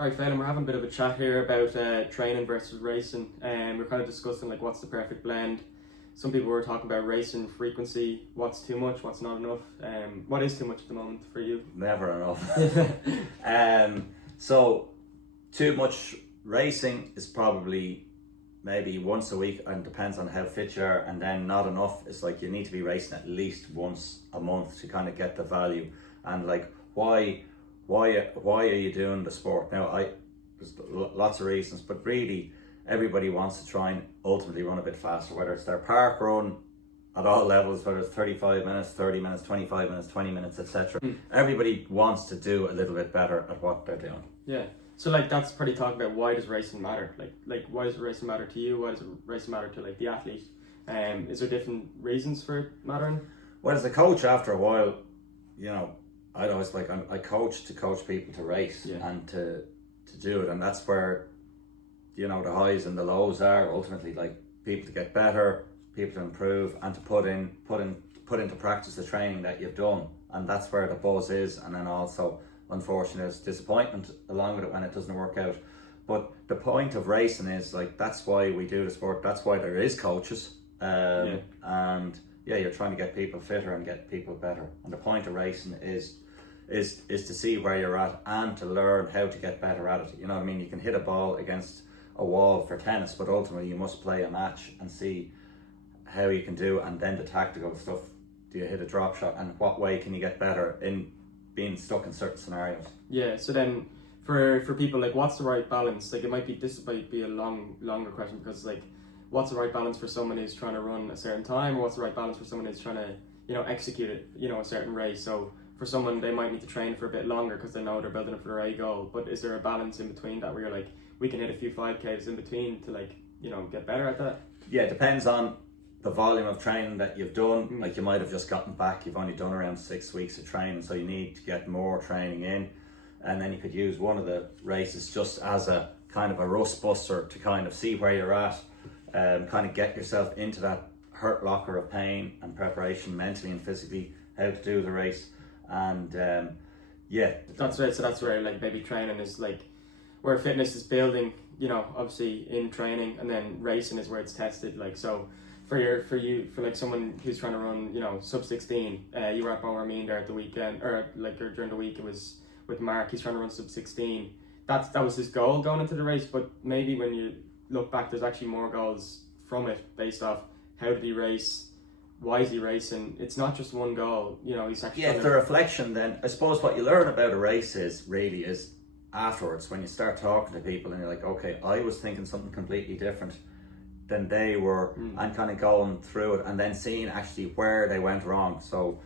Alright, Phelan, we're having a bit of a chat here about training versus racing, and we're kind of discussing like what's the perfect blend. Some people were talking about racing frequency, what's too much, what's not enough. What is too much at the moment for you? Never enough. So too much racing is probably maybe once a week, and depends on how fit you are. And then not enough. It's like you need to be racing at least once a month to kind of get the value. And like why are you doing the sport? Now there's lots of reasons, but really everybody wants to try and ultimately run a bit faster, whether it's their park run at all levels, whether it's 35 minutes, 30 minutes, 25 minutes, 20 minutes, etc. Everybody wants to do a little bit better at what they're doing. Yeah. So like that's pretty talking about why does racing matter? Like why does racing matter to you? Why does racing matter to like the athlete? Is there different reasons for it mattering? Well, as a coach, after a while, I'd always I coach people to race, Yeah. and to do it, and that's where the highs and the lows are ultimately, like people to get better, people to improve, and to put into practice the training that you've done, and that's where the buzz is. And then also, unfortunately, there's disappointment along with it when it doesn't work out. But the point of racing is like that's why we do the sport. That's why there is coaches, and you're trying to get people fitter and get people better. And the point of racing is to see where you're at and to learn how to get better at it. You know what I mean? You can hit a ball against a wall for tennis, but ultimately you must play a match and see how you can do, and then the tactical stuff. Do you hit a drop shot, and what way can you get better in being stuck in certain scenarios? Yeah. So then for people, like what's the right balance? Like this might be a longer question, because like what's the right balance for someone who's trying to run a certain time, or what's the right balance for someone who's trying to execute it, a certain race? So for someone, they might need to train for a bit longer because they know they're building up for their A goal. But is there a balance in between that where you're like, we can hit a few 5Ks in between to get better at that? Yeah, it depends on the volume of training that you've done. Like you might have just gotten back, you've only done around 6 weeks of training, so you need to get more training in. And then you could use one of the races just as a kind of a rust buster to kind of see where you're at, kind of get yourself into that hurt locker of pain and preparation mentally and physically, how to do the race. And that's right. So that's where like maybe training is like where fitness is building, obviously in training, and then racing is where it's tested. Like so for like someone who's trying to run sub 16, you were at Beauharmeen there at the weekend, or during the week. It was with Mark. He's trying to run sub 16. That was his goal going into the race, but maybe when you look back, there's actually more goals from it based off how did he race, why is he racing. It's not just one goal. He's actually it's the reflection. Then I suppose what you learn about a race is afterwards, when you start talking to people and you're like, okay, I was thinking something completely different than they were, and kind of going through it and then seeing actually where they went wrong. So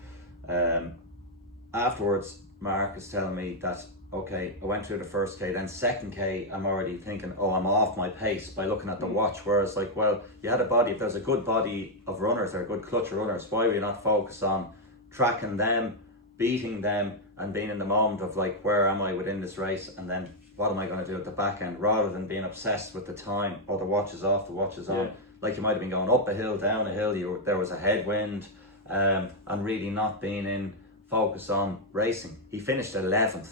afterwards, Mark is telling me that, okay, I went through the first K, then second K, I'm already thinking, I'm off my pace by looking at the watch. Whereas like, well, you had a body, if there's a good body of runners or a good clutch of runners, why were you not focused on tracking them, beating them, and being in the moment of like, where am I within this race, and then what am I going to do at the back end, rather than being obsessed with the time, or the watch is off, the watch is on. Like you might have been going up a hill, down a hill, there was a headwind, and really not being in focus on racing. He finished 11th,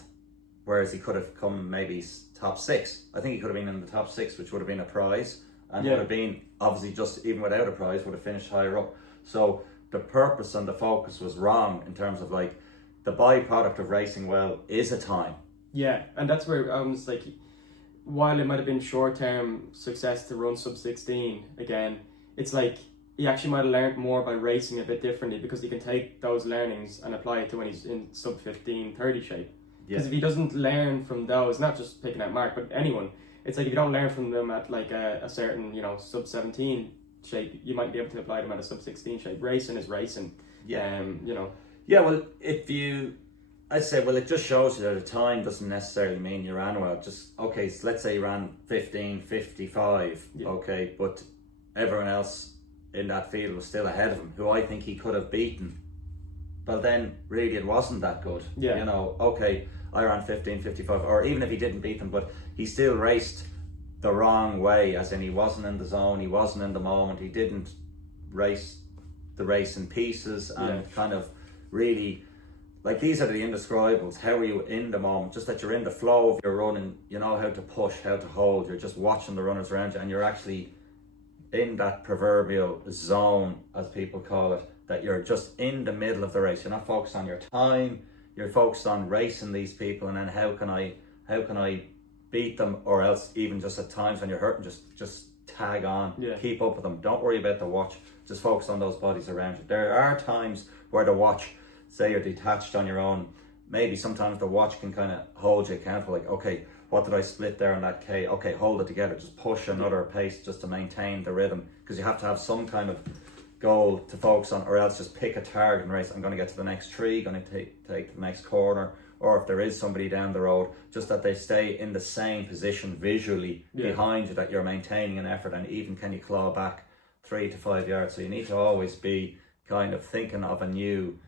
whereas he could have come maybe top 6. I think he could have been in the top 6, which would have been a prize, and would have been, obviously, just even without a prize, would have finished higher up. So the purpose and the focus was wrong in terms of like, the byproduct of racing well is a time. Yeah, and that's where I was like, while it might have been short-term success to run sub 16 again, it's like he actually might have learned more by racing a bit differently, because he can take those learnings and apply it to when he's in sub 15, 30 shape. Because if he doesn't learn from those, not just picking at Mark, but anyone, it's like if you don't learn from them at like a certain, sub 17 shape, you might be able to apply them at a sub 16 shape. Racing is racing. Yeah, well, I'd say, well, it just shows you that a time doesn't necessarily mean you ran well. Just, okay, so let's say you ran 15:55, okay, but everyone else in that field was still ahead of him, who I think he could have beaten. Well, then, really, it wasn't that good. Yeah. Okay, I ran 15:55, or even if he didn't beat them, but he still raced the wrong way, as in he wasn't in the zone, he wasn't in the moment, he didn't race the race in pieces, and kind of really like these are the indescribables. How are you in the moment? Just that you're in the flow of your running, you know how to push, how to hold, you're just watching the runners around you, and you're actually in that proverbial zone, as people call it, that you're just in the middle of the race. You're not focused on your time, you're focused on racing these people, and then how can I beat them, or else even just at times when you're hurting, just tag on, keep up with them. Don't worry about the watch, just focus on those bodies around you. There are times where the watch, say you're detached on your own, maybe sometimes the watch can kind of hold you accountable, like, okay, what did I split there on that K? Okay, hold it together, just push another pace just to maintain the rhythm, because you have to have some kind of goal to focus on, or else just pick a target and race. I'm going to get to the next tree, going to take the next corner, or if there is somebody down the road, just that they stay in the same position visually behind you, that you're maintaining an effort, and even can you claw back 3 to 5 yards. So you need to always be kind of thinking of a new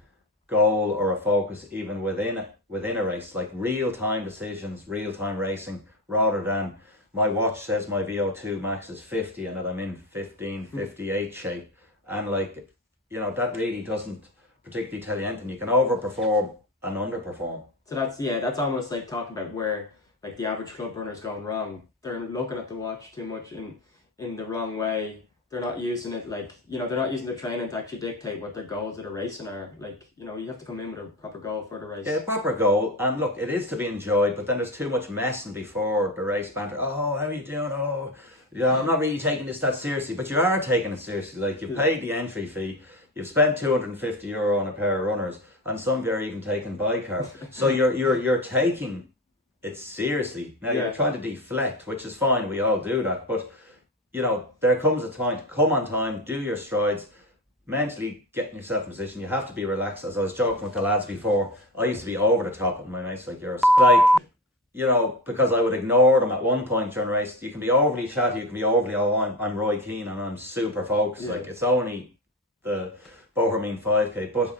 goal or a focus even within a race, like real-time decisions, real-time racing, rather than my watch says my VO2 max is 50 and that I'm in 58 shape, and like, you know, that really doesn't particularly tell you anything. You can overperform and underperform. So that's almost like talking about where like the average club runner's going wrong. They're looking at the watch too much in the wrong way. They're not using it, like, you know, they're not using the training to actually dictate what their goals of the racing are. Like, you know, you have to come in with a proper goal for the race. Yeah, proper goal. And look, it is to be enjoyed, but then there's too much messing before the race banter. Oh, how are you doing? Oh, yeah, I'm not really taking this that seriously. But you are taking it seriously. Like, you've paid the entry fee, you've spent €250 on a pair of runners, and some of you are even taking bicarb. So you're taking it seriously. Now you're trying to deflect, which is fine, we all do that, but you know, there comes a time to come on time, do your strides, mentally getting yourself in position. You have to be relaxed. As I was joking with the lads before, I used to be over the top, and my mates like, you're like, you know, because I would ignore them at one point during a race. You can be overly chatty, you can be overly, oh, I'm Roy Keane and I'm super focused. Like, it's only the Bohermeen 5K, but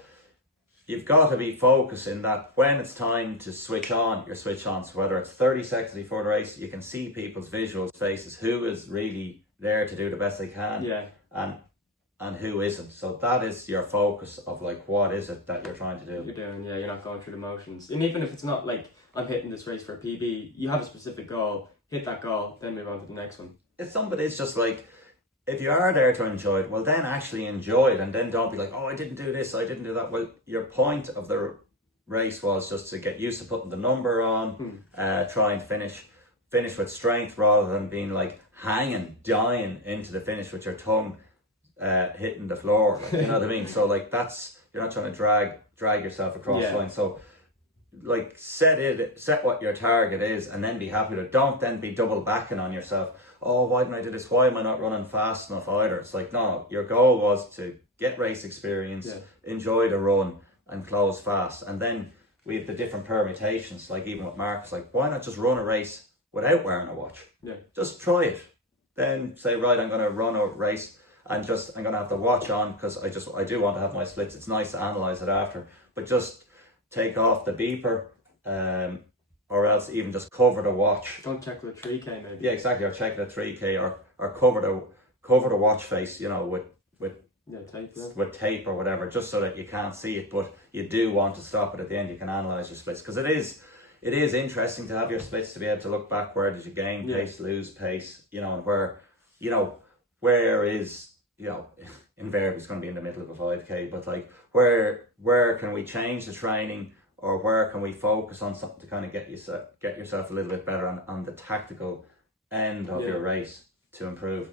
you've got to be focused in that when it's time to switch on, you're switch on. So whether it's 30 seconds before the race, you can see people's visuals, faces, who is really there to do the best they can, and who isn't. So that is your focus of like, what is it that you're trying to do? You're doing, you're not going through the motions. And even if it's not like I'm hitting this race for a PB, you have a specific goal, hit that goal, then move on to the next one. It's just like, if you are there to enjoy it, well then actually enjoy it, and then don't be like, oh, I didn't do this, I didn't do that. Well, your point of the race was just to get used to putting the number on, try and finish with strength, rather than being like dying into the finish with your tongue hitting the floor. Like, you know what I mean? So like, that's, you're not trying to drag yourself across the line. So like, set what your target is, and then be happy with it. Don't then be double backing on yourself. Oh, why didn't I do this? Why am I not running fast enough either? It's like, no, your goal was to get race experience, enjoy the run, and close fast. And then we have the different permutations, like even with Marcus, like, why not just run a race without wearing a watch? Just try it. Then say, right, I'm going to run a race and I'm going to have the watch on, because I do want to have my splits. It's nice to analyze it after, but just take off the beeper, or else even just cover the watch. Don't check the 3K maybe. Yeah, exactly. Or check the 3K, or cover the watch face, you know, with tape or whatever, just so that you can't see it. But you do want to stop it at the end. You can analyze your splits, because it is interesting to have your splits, to be able to look back. Where did you gain pace, lose pace, you know, and where is, you know, invariably it's going to be in the middle of a 5K, but like, where can we change the training, or where can we focus on something to kind of get yourself a little bit better on the tactical end of your race to improve?